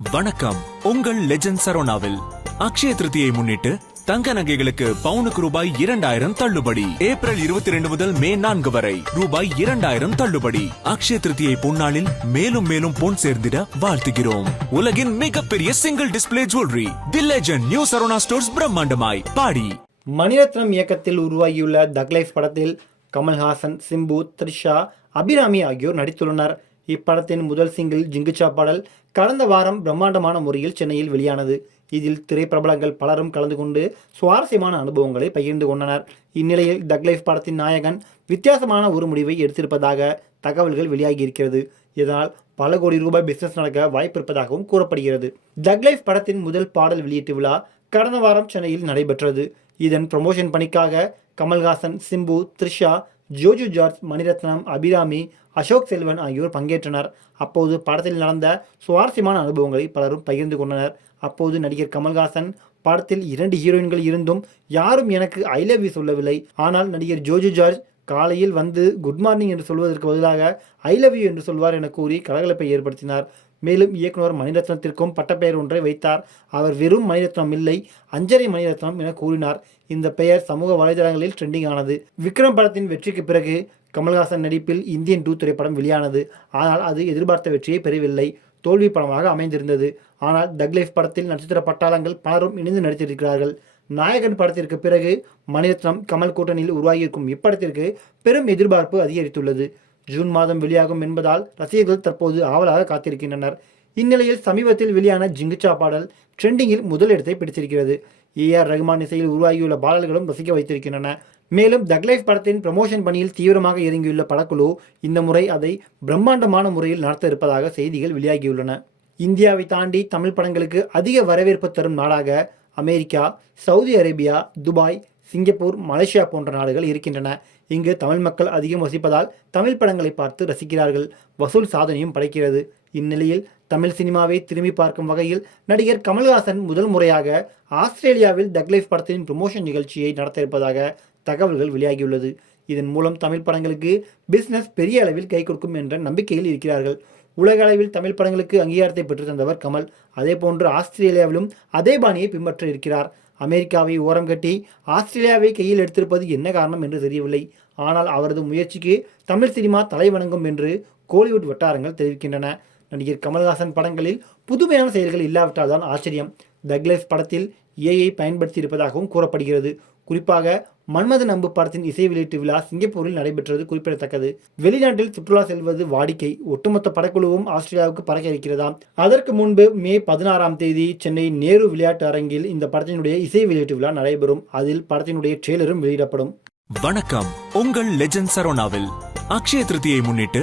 வணக்கம். உங்கள் லெஜண்ட் சரோனாவில் அக்ஷய திருத்தியை முன்னிட்டு தங்க நகைகளுக்கு பவுனுக்கு ரூபாய் இரண்டாயிரம் தள்ளுபடி. ஏப்ரல் இருபத்தி ரெண்டு முதல் மே நான்கு வரை ரூபாய் இரண்டாயிரம் தள்ளுபடி. அக்ஷய திருத்தியை பொன்னாளில் மேலும் மேலும் பொன் சேர்ந்திட வாழ்த்துகிறோம். உலகின் மிகப்பெரிய single display jewellery the legend new Saravana stores பிரம்மாண்டமாய். பாடி. மணிரத்னம் இயக்கத்தில் உருவாகியுள்ள தக்லைஃப் படத்தில் கமல்ஹாசன் சிம்பு த்ரிஷா அபிராமி ஆகியோர் நடித்துள்ளனர். இப்படத்தின் முதல் சிங்கிள் ஜிங்குச்சா பாடல் கடந்த வாரம் பிரம்மாண்டமான முறையில் சென்னையில் வெளியானது. இதில் திரைப்பிரபலங்கள் பலரும் கலந்து கொண்டு சுவாரஸ்யமான அனுபவங்களை பகிர்ந்து கொண்டனர். இந்நிலையில் தக் லைஃப் படத்தின் நாயகன் வித்தியாசமான ஒரு முடிவை எடுத்திருப்பதாக தகவல்கள் வெளியாகியிருக்கிறது. இதனால் பல கோடி ரூபாய் பிசினஸ் நடக்க வாய்ப்பு இருப்பதாகவும் கூறப்படுகிறது. தக் லைஃப் படத்தின் முதல் பாடல் வெளியீட்டு விழா கடந்த வாரம் சென்னையில் நடைபெற்றது. இதன் ப்ரமோஷன் பணிக்காக கமல்ஹாசன் சிம்பு த்ரிஷா ஜோஜு ஜார்ஜ் மணிரத்னம் அபிராமி அசோக் செல்வன் ஆகியோர் பங்கேற்றனர். அப்போது படத்தில் நடந்த சுவாரஸ்யமான அனுபவங்களை பலரும் பகிர்ந்து கொண்டனர். அப்போது நடிகர் கமல்ஹாசன் படத்தில் இரண்டு ஹீரோயின்கள் இருந்தும் யாரும் எனக்கு ஐ லவ் யூ சொல்லவில்லை. ஆனால் நடிகர் ஜோஜு ஜார்ஜ் காலையில் வந்து குட் மார்னிங் என்று சொல்வதற்கு பதிலாக ஐ லவ் யூ என்று சொல்வார் என கூறி கலகலப்பை ஏற்படுத்தினார். மேலும் இயக்குனர் மணிரத்னத்திற்கும் பட்டப்பெயர் ஒன்றை வைத்தார். அவர் வெறும் மணிரத்னம் இல்லை அஞ்சரை மணிரத்னம் என கூறினார். இந்த பெயர் சமூக வலைதளங்களில் ட்ரெண்டிங் ஆனது. விக்ரம் படத்தின் வெற்றிக்கு பிறகு கமல்ஹாசன் நடிப்பில் இந்தியன் டூ திரைப்படம் வெளியானது. ஆனால் அது எதிர்பார்த்த வெற்றியை பெறவில்லை. தோல்வி படமாக அமைந்திருந்தது. ஆனால் தக்லைஃப் படத்தில் நட்சத்திர பட்டாளங்கள் பலரும் இணைந்து நடித்திருக்கிறார்கள். நாயகன் படத்திற்கு பிறகு மணிரத்னம் கமல் கூட்டணியில் உருவாகியிருக்கும் இப்படத்திற்கு பெரும் எதிர்பார்ப்பு அதிகரித்துள்ளது. ஜூன் மாதம் வெளியாகும் என்பதால் ரசிகர்கள் தற்போது ஆவலாக காத்திருக்கின்றனர். இந்நிலையில் சமீபத்தில் வெளியான ஜிங்குச்சா பாடல் ட்ரெண்டிங்கில் முதலிடத்தை பிடித்திருக்கிறது. ஏ ஆர் ரஹ்மான் இசையில் உருவாகியுள்ள பாடல்களும் ரசிக்க வைத்திருக்கின்றன. மேலும் தக்லைஃப் படத்தின் ப்ரமோஷன் பணியில் தீவிரமாக இறங்கியுள்ள படக்குழு இந்த முறை அதை பிரம்மாண்டமான முறையில் நடத்த இருப்பதாக செய்திகள் வெளியாகியுள்ளன. இந்தியாவை தாண்டி தமிழ் படங்களுக்கு அதிக வரவேற்பு தரும் நாடாக America Saudi Arabia Dubai Singapore Malaysia போன்ற நாடுகள் இருக்கின்றன. இங்கு தமிழ் மக்கள் அதிகம் வசிப்பதால் தமிழ் படங்களை பார்த்து ரசிக்கிறார்கள். வசூல் சாதனையும் படைக்கிறது. இந்நிலையில் தமிழ் சினிமாவை திரும்பி பார்க்கும் வகையில் நடிகர் கமல்ஹாசன் முதல் முறையாக ஆஸ்திரேலியாவில் தக்லைஃப் படத்தின் ப்ரமோஷன் நிகழ்ச்சியை நடத்த இருப்பதாக தகவல்கள் வெளியாகியுள்ளது. இதன் மூலம் தமிழ் படங்களுக்கு பிஸ்னஸ் பெரிய அளவில் கை கொடுக்கும் என்ற நம்பிக்கையில் இருக்கிறார்கள். உலக அளவில் தமிழ் படங்களுக்கு அங்கீகாரத்தை பெற்று தந்தவர் கமல். அதே போன்று ஆஸ்திரேலியாவிலும் அதே பாணியை பின்பற்ற இருக்கிறார். அமெரிக்காவை ஓரம் கட்டி ஆஸ்திரேலியாவை கையில் எடுத்திருப்பது என்ன காரணம் என்று தெரியவில்லை. ஆனால் அவரது முயற்சிக்கு தமிழ் சினிமா தலைவணங்கும் என்று கோலிவுட் வட்டாரங்கள் தெரிவிக்கின்றன. நடிகர் கமல்ஹாசன் படங்களில் புதுமையான செயல்கள் இல்லாவிட்டால் தான் ஆச்சரியம். தக்லேஸ் படத்தில் ஏஐ பயன்படுத்தி இருப்பதாகவும் கூறப்படுகிறது. குறிப்பாக மன்மதன் அம்பு படத்தின் இசை வெளியீட்டு விழா சிங்கப்பூரில் நடைபெற்றது குறிப்பிடத்தக்கது. வெளிநாட்டில் சுற்றுலா செல்வது வாடிக்கை. ஒட்டுமொத்த படக்குழுவும் ஆஸ்திரேலியாவுக்கு பறக்க இருக்கிறதா? அதற்கு முன்பு மே பதினாறாம் தேதி சென்னை நேரு விளையாட்டு அரங்கில் இந்த படத்தினுடைய இசை வெளியீட்டு விழா நடைபெறும். அதில் படத்தினுடைய ட்ரெய்லரும் வெளியிடப்படும். வணக்கம். உங்கள் லெஜண்ட் சரோனாவில் அக்ஷய திருதியை முன்னிட்டு